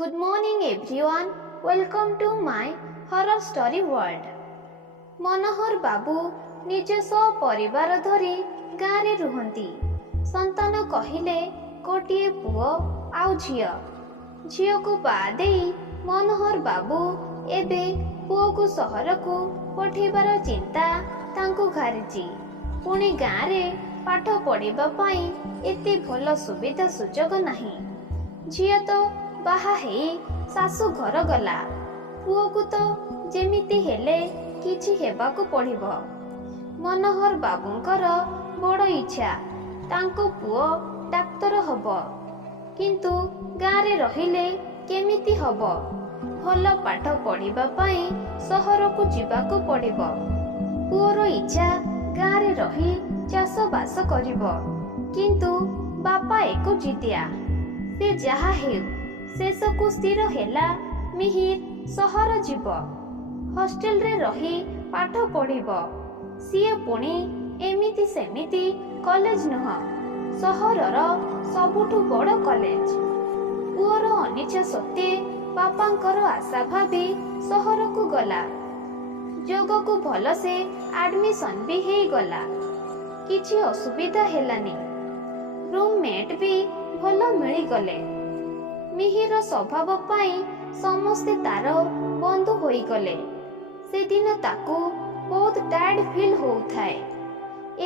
Good morning everyone. Welcome to my horror story world. मनोहर बाबू निज परिवार धरी गाँव रे रुहंती। संतान कहिले गोटे पुओ आउ झियो। झियो को बादे मनोहर बाबू एबे पुओ को सहर को पठेबार चिंता तांको घारिची। पुणी गाँव रे पाठ पढ़िबा पाई एते भल सुविधा सुजोग नाही। झियो तो बाहा हेई सासु घर गला। पुओ को तो जेमिति हेले किछि हेबाकू पड़िबो। मनोहर बाबूंकर बड़ इच्छा तांको पुओ डाक्तर हबो, किंतु गाँव रे रहिले केमिति हबो। भल पाठ पढ़िबा पाई सहर को जिबाकू पड़िबो। पुओर इच्छा गाँव रे रही चाष बास करिबो, किंतु बापा एको जितिया। से जहा हेउ शेष को स्थिर हेला मिहिर सहर जीव, हॉस्टेल रे रही पाठ पढ़िब। सीए पुणी एमिति सेमिति कॉलेज नुह, सहरर सबुठु बड़ कॉलेज। पुअर अनिच्छा सत्वे बापांकर आशा भाभी सहर को गला। जोग को भल से एडमिशन भी हेई गला। किछि असुविधा हेलानी। रूममेट भी भल मिली गले। मिहिर स्वभाव पाई समस्ते तार बंधु होई गले। से दिन ताकू बहुत टायर्ड फील होउथाए।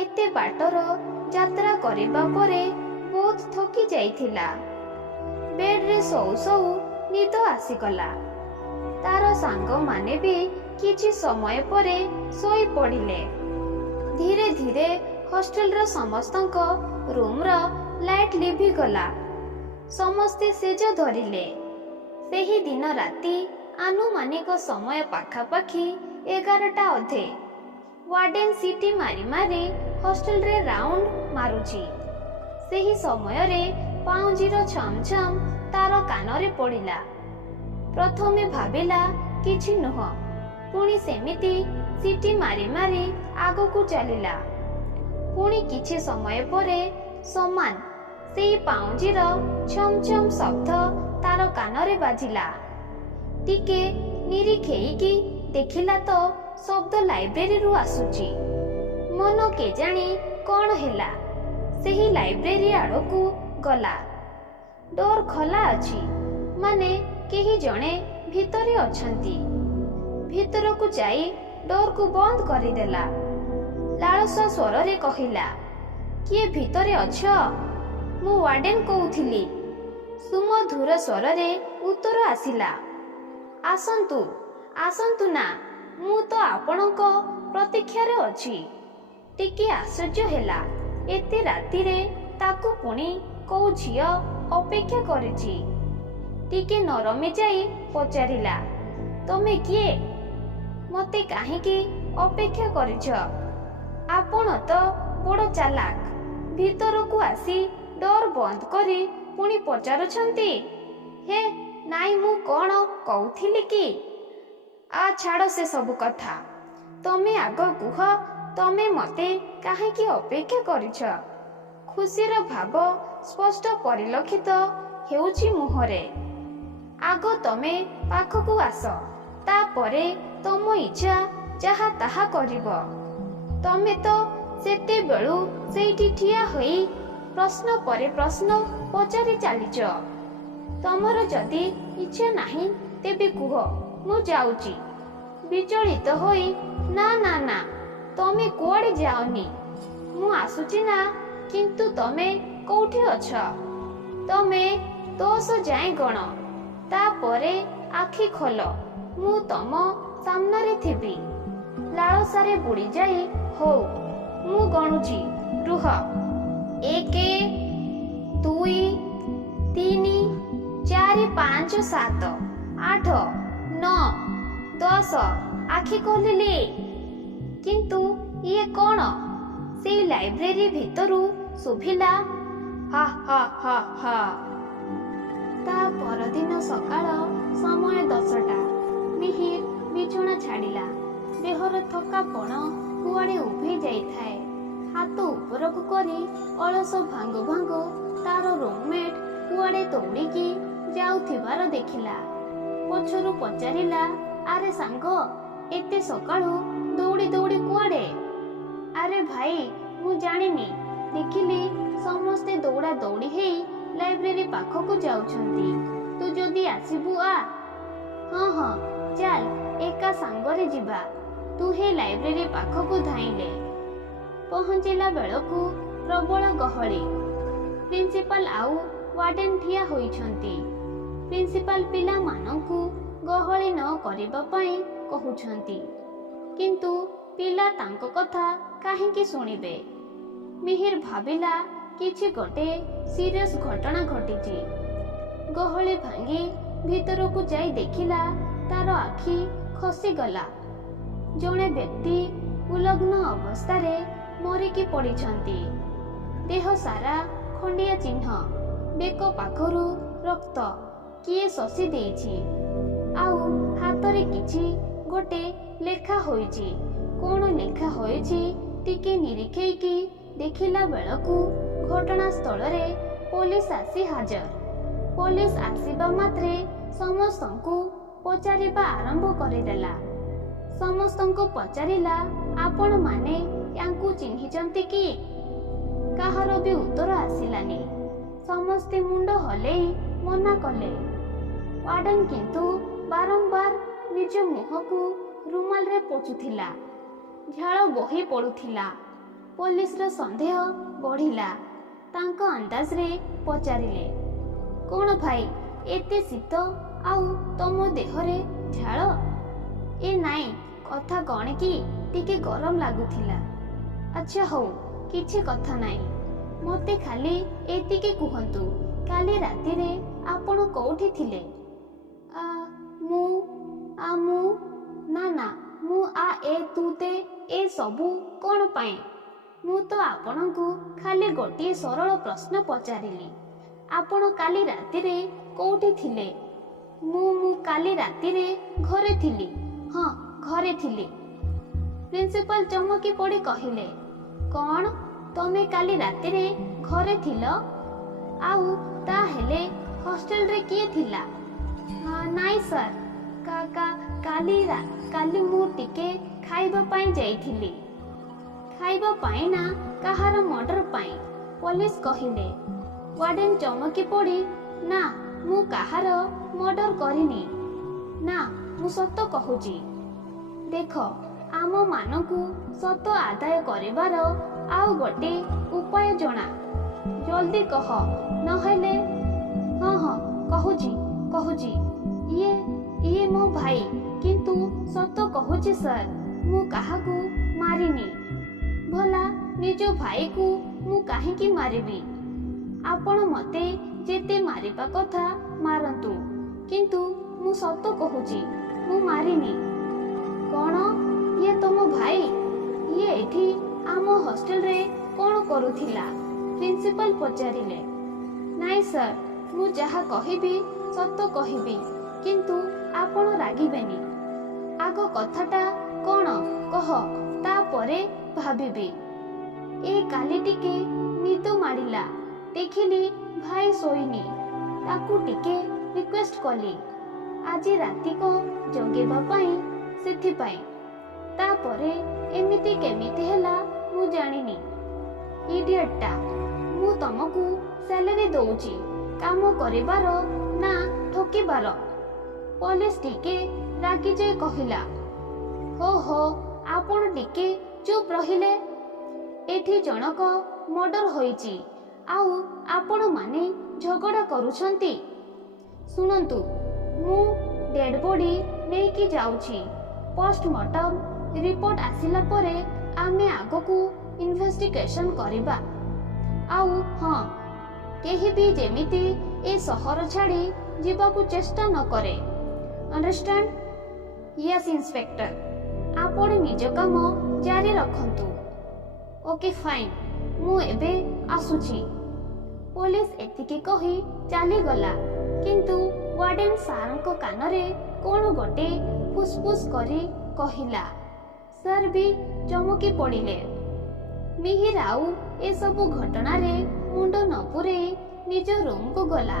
एते बाटर यात्रा करिबा परे बहुत थकी जाइथिला। बेड रे सोउ सोउ निद आसीगला। तार सांग माने भी किछि समय परे सोई पड़िले। धीरे धीरे हॉस्टेल रो समस्तंक रूम रो लाइट लिभि गला। समस्ते सेज धरिले। सेही दिन राति आनुमानिक समय पाखापाखि 11टा अधे। वार्डेन सीटी मारी मारी हॉस्टेल रे राउंड मारुची। सेही समय रे पाउंजीर छम छम तार कानरे पड़िला। प्रथमे भाबिला किछि नुह, पुणी सेमिति सीटी मारी मारी आगो को चलिला। पुणी किछि समय परे समान सेई पाउंजीर छम छम शब्द तार कानरे बाजिला। टिके निरीखेईकी देखिला तो शब्द लाइब्रेरी रु आसुची। मन के जानी कौन हेला। सेही लाइब्रेरी आड़कू गला। डोर खोला अछि, माने केही जणे भितरे अछंती। भितर को जाई डोर को बंद करिदेला। लालसा स्वर रे कहिला, किए भितरे अछ? मु वार्डेन कहूथिली। सुमधुर स्वर रे उत्तर आसिला, आसंतु आसंतु ना, मु तो आपणक प्रतीक्षा रे अछि। टिके आश्चर्य हेला। एते राति रे ताकू पुणी को झियो अपेक्षा करिछि। टिके नरमी जाई पचारिला, तमे किए? मते काहेकि अपेक्षा करिछ? आपण तो बड़ चालाक। भीतर को आसी डोर बंद करी पुणी पचारुछंती। हे नाई, मु कौन कहूथिली कि? आ छाड़ से सब कथा। तमे आग कुह, तमे मते काहेकि अपेक्षा करिछ? खुशीर भाव स्पष्ट परिलक्षित हेउछि मुहरे। आग तमे पाखकू आस, तापरे तम इच्छा जहा ताहा करिब। तमे तो सेते बेलू सेठी ठिया होई प्रश्न परे प्रश्न पचारि चालिच। तमर जदि इच्छा नाही तेबे कुह, मु जाउची। विचलित होई ना ना ना, तमे कुआडे जाओनी। मु आसुची ना, किंतु तमे कोठी अछ? तमे दोष जाए गण, तापरे आखि खोल, मु तम सामनारे थिबी। लालसारे बुड़ी जाई हो, मु गणुची, रुह। 1 2 3 4 5 7 8 9 10 आखि खोलिली। किंतु ये कौन? से लाइब्रेरी भितरु सुभिला हा हा हा हा। ता परदिन सकाळ समय 10टा। मिहिर बिछଣା छाड़िला। देहर थकापण कुआड़े उभे जाइथाए। हाथ उपरकू करी अलस भांगु भांगु तार रूममेट कुआड़े दौड़िकी ଯାଉଥିବାର ଦେଖିଲା। ପଛରୁ ପଚାରିଲା, ଆରେ ସାଙ୍ଗ, ଏତେ ସକାଳୁ ଦୌଡ଼ି ଦୌଡ଼ି କୁଆଡ଼େ? ଆରେ ଭାଇ, ମୁଁ ଜାଣିନି, ଦେଖିଲି ସମସ୍ତେ ଦୌଡ଼ା ଦୌଡ଼ି ହେଇ ଲାଇବ୍ରେରୀ ପାଖକୁ ଯାଉଛନ୍ତି, ତୁ ଯଦି ଆସିବୁ ଆ। ହଁ ହଁ, ଚାଲ ଏକା ସାଙ୍ଗରେ ଯିବା। ତୁ ହେ ଲାଇବ୍ରେରୀ ପାଖକୁ ଧାଇଁଲେ। ପହଞ୍ଚିଲା ବେଳକୁ ପ୍ରବଳ ଗହଳି। ପ୍ରିନ୍ସିପାଲ ଆଉ ୱାର୍ଡେନ ଠିଆ ହୋଇଛନ୍ତି। ପ୍ରିନ୍ସିପାଲ ପିଲାମାନଙ୍କୁ ଗହଳି ନ କରିବା ପାଇଁ କହୁଛନ୍ତି, କିନ୍ତୁ ପିଲା ତାଙ୍କ କଥା କାହିଁକି ଶୁଣିବେ? ମିହିର ଭାବିଲା କିଛି ଗୋଟେ ସିରିୟସ୍ ଘଟଣା ଘଟିଛି। ଗହଳି ଭାଙ୍ଗି ଭିତରକୁ ଯାଇ ଦେଖିଲା ତାର ଆଖି ଖସିଗଲା। ଜଣେ ବ୍ୟକ୍ତି ଉଲଗ୍ନ ଅବସ୍ଥାରେ ମରିକି ପଡ଼ିଛନ୍ତି। ଦେହ ସାରା ଖଣ୍ଡିଆ ଚିହ୍ନ, ବେକ ପାଖରୁ ରକ୍ତ କିଏ ଶୋଷି ଦେଇଛି। ଆଉ ହାତରେ କିଛି ଗୋଟେ ଲେଖା ହୋଇଛି। କ'ଣ ଲେଖା ହୋଇଛି ଟିକେ ନିରୀକ୍ଷେଇକି ଦେଖିଲା ବେଳକୁ ଘଟଣାସ୍ଥଳରେ ପୋଲିସ ଆସି ହାଜର। ପୋଲିସ ଆସିବା ମାତ୍ରେ ସମସ୍ତଙ୍କୁ ପଚାରିବା ଆରମ୍ଭ କରିଦେଲା। ସମସ୍ତଙ୍କୁ ପଚାରିଲା, ଆପଣମାନେ ୟାଙ୍କୁ ଚିହ୍ନିଛନ୍ତି କି? କାହାର ବି ଉତ୍ତର ଆସିଲାନି। ସମସ୍ତେ ମୁଣ୍ଡ ହଲେଇ ମନା କଲେ। ୱାର୍ଡେନ କିନ୍ତୁ ବାରମ୍ବାର ନିଜ ମୁହଁକୁ ରୁମାଲରେ ପୋଛୁଥିଲା। ଝାଳ ବୋହି ପଡ଼ୁଥିଲା। ପୋଲିସର ସନ୍ଦେହ ବଢ଼ିଲା। ତାଙ୍କ ଅନ୍ଦାଜରେ ପଚାରିଲେ, କ'ଣ ଭାଇ, ଏତେ ଶୀତ ଆଉ ତମ ଦେହରେ ଝାଳ? ଏ ନାଇଁ, କଥା କ'ଣ କି ଟିକେ ଗରମ ଲାଗୁଥିଲା। ଆଚ୍ଛା ହଉ, କିଛି କଥା ନାହିଁ। ମୋତେ ଖାଲି ଏତିକି କୁହନ୍ତୁ, କାଲି ରାତିରେ ଆପଣ କୋଉଠି ଥିଲେ? ମୁଁ ନା, ମୁଁ ତୁ ତେ ଏ ସବୁ କ'ଣ ପାଇଁ? ମୁଁ ତ ଆପଣଙ୍କୁ ଖାଲି ଗୋଟିଏ ସରଳ ପ୍ରଶ୍ନ ପଚାରିଲି, ଆପଣ କାଲି ରାତିରେ କୋଉଠି ଥିଲେ? ମୁଁ କାଲି ରାତିରେ ଘରେ ଥିଲି। ହଁ, ଘରେ ଥିଲି। ପ୍ରିନ୍ସିପାଲ ଚମକି ପଡ଼ି କହିଲେ, କ'ଣ ତମେ କାଲି ରାତିରେ ଘରେ ଥିଲ? ଆଉ ତାହେଲେ ହଷ୍ଟେଲରେ କିଏ ଥିଲା? ନାଇଁ ସାର୍, କାଲି ମୁଁ ଟିକେ ଖାଇବା ପାଇଁ ଯାଇଥିଲି। ଖାଇବା ପାଇଁ ନା କାହାର ମର୍ଡର ପାଇଁ? ପୋଲିସ କହିଲେ। ୱାର୍ଡେନ ଚମକି ପଡ଼ି, ନା, ମୁଁ କାହାର ମର୍ଡର କରିନି। ନା, ମୁଁ ସତ କହୁଛି। ଦେଖ, ଆମମାନଙ୍କୁ ସତ ଆଦାୟ କରିବାର ଆଉ ଗୋଟେ ଉପାୟ ଜଣା। ଜଲ୍ଦି କହ, ନହେଲେ। ହଁ, କହୁଛି। ଇଏ ମୋ ଭାଇ, କିନ୍ତୁ ସତ କହୁଛି ସାର୍, ମୁଁ କାହାକୁ ମାରିନି। ଭଲା ନିଜ ଭାଇକୁ ମୁଁ କାହିଁକି ମାରିବି? ଆପଣ ମୋତେ ଯେତେ ମାରିବା କଥା ମାରନ୍ତୁ, କିନ୍ତୁ ମୁଁ ସତ କହୁଛି, ମୁଁ ମାରିନି। କ'ଣ, ଇଏ ତମ ଭାଇ? ଇଏ ଏଠି ଆମ ହଷ୍ଟେଲରେ କ'ଣ କରୁଥିଲା? ପ୍ରିନ୍ସିପାଲ ପଚାରିଲେ। ନାଇଁ ସାର୍, ମୁଁ ଯାହା କହିବି ସତ କହିବି, କିନ୍ତୁ ଆପଣ ରାଗିବେନି। ଆଗ କଥାଟା କ'ଣ କହ, ତାପରେ ଭାବିବି। କାଲି ଟିକେ ନିଦ ମାଡ଼ିଲା, ଦେଖିଲି ଭାଇ ଶୋଇନି, ତାକୁ ଟିକେ ରିକ୍ୱେଷ୍ଟ କଲି ଆଜି ରାତିକ ଜଗିବା ପାଇଁ, ସେଥିପାଇଁ। ତାପରେ ଏମିତି କେମିତି ହେଲା ମୁଁ ଜାଣିନି। ଇଡିୟଟଟା, ମୁଁ ତମକୁ ସ୍ୟାଲେରୀ ଦଉଛି କାମ କରିବାର ନା ଠକିବାର? ପୋଲିସ ଟିକେ ରାଗିଯାଇ କହିଲା। ହୋ, ଆପଣ ଟିକେ ଚୁପ୍ ରହିଲେ। ଏଠି ଜଣକ ମର୍ଡର ହୋଇଛି, ଆଉ ଆପଣମାନେ ଝଗଡ଼ା କରୁଛନ୍ତି। ଶୁଣନ୍ତୁ, ମୁଁ ଡେଡ୍ ବଡି ନେଇକି ଯାଉଛି। ପୋଷ୍ଟମର୍ଟମ ରିପୋର୍ଟ ଆସିଲା ପରେ ଆମେ ଆଗକୁ ଇନଭେଷ୍ଟିଗେସନ କରିବା। ଆଉ ହଁ, କେହି ବି ଯେମିତି ଏ ସହର ଛାଡ଼ି ଯିବାକୁ ଚେଷ୍ଟା ନ କରେ। ଅଣ୍ଡରଷ୍ଟାଣ୍ଡ? Yes inspector. ଆପଣ ନିଜ କାମ ଜାରି ରଖନ୍ତୁ। ଓକେ ଫାଇନ୍, ମୁଁ ଏବେ ଆସୁଛି। ପୋଲିସ ଏତିକି କହି ଚାଲିଗଲା, କିନ୍ତୁ ୱାର୍ଡେନ ସାର୍ଙ୍କ କାନରେ କ'ଣ ଗୋଟେ ଫୁସଫୁସ କରି କହିଲା। ସାର୍ ବି ଚମକି ପଡ଼ିଲେ। ମିହିର ଆଉ ଏସବୁ ଘଟଣାରେ ମୁଣ୍ଡ ନ ପୂରେଇ ନିଜ ରୁମକୁ ଗଲା।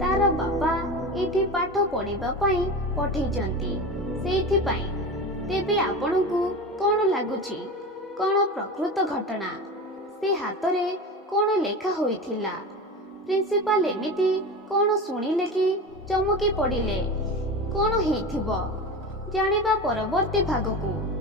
ତାର ବାପା ଏଠି ପାଠ ପଢିବା ପାଇଁ ପଠେଇଛନ୍ତି, ସେଇଥିପାଇଁ। ତେବେ ଆପଣଙ୍କୁ କ'ଣ ଲାଗୁଛି, କ'ଣ ପ୍ରକୃତ ଘଟଣା? ସେ ହାତରେ କ'ଣ ଲେଖା ହୋଇଥିଲା? ପ୍ରିନ୍ସିପାଲ ଏମିତି କ'ଣ ଶୁଣିଲେ କି ଚମକି ପଡ଼ିଲେ? କ'ଣ ହେଇଥିବ? ଜାଣିବା ପରବର୍ତ୍ତୀ ଭାଗକୁ।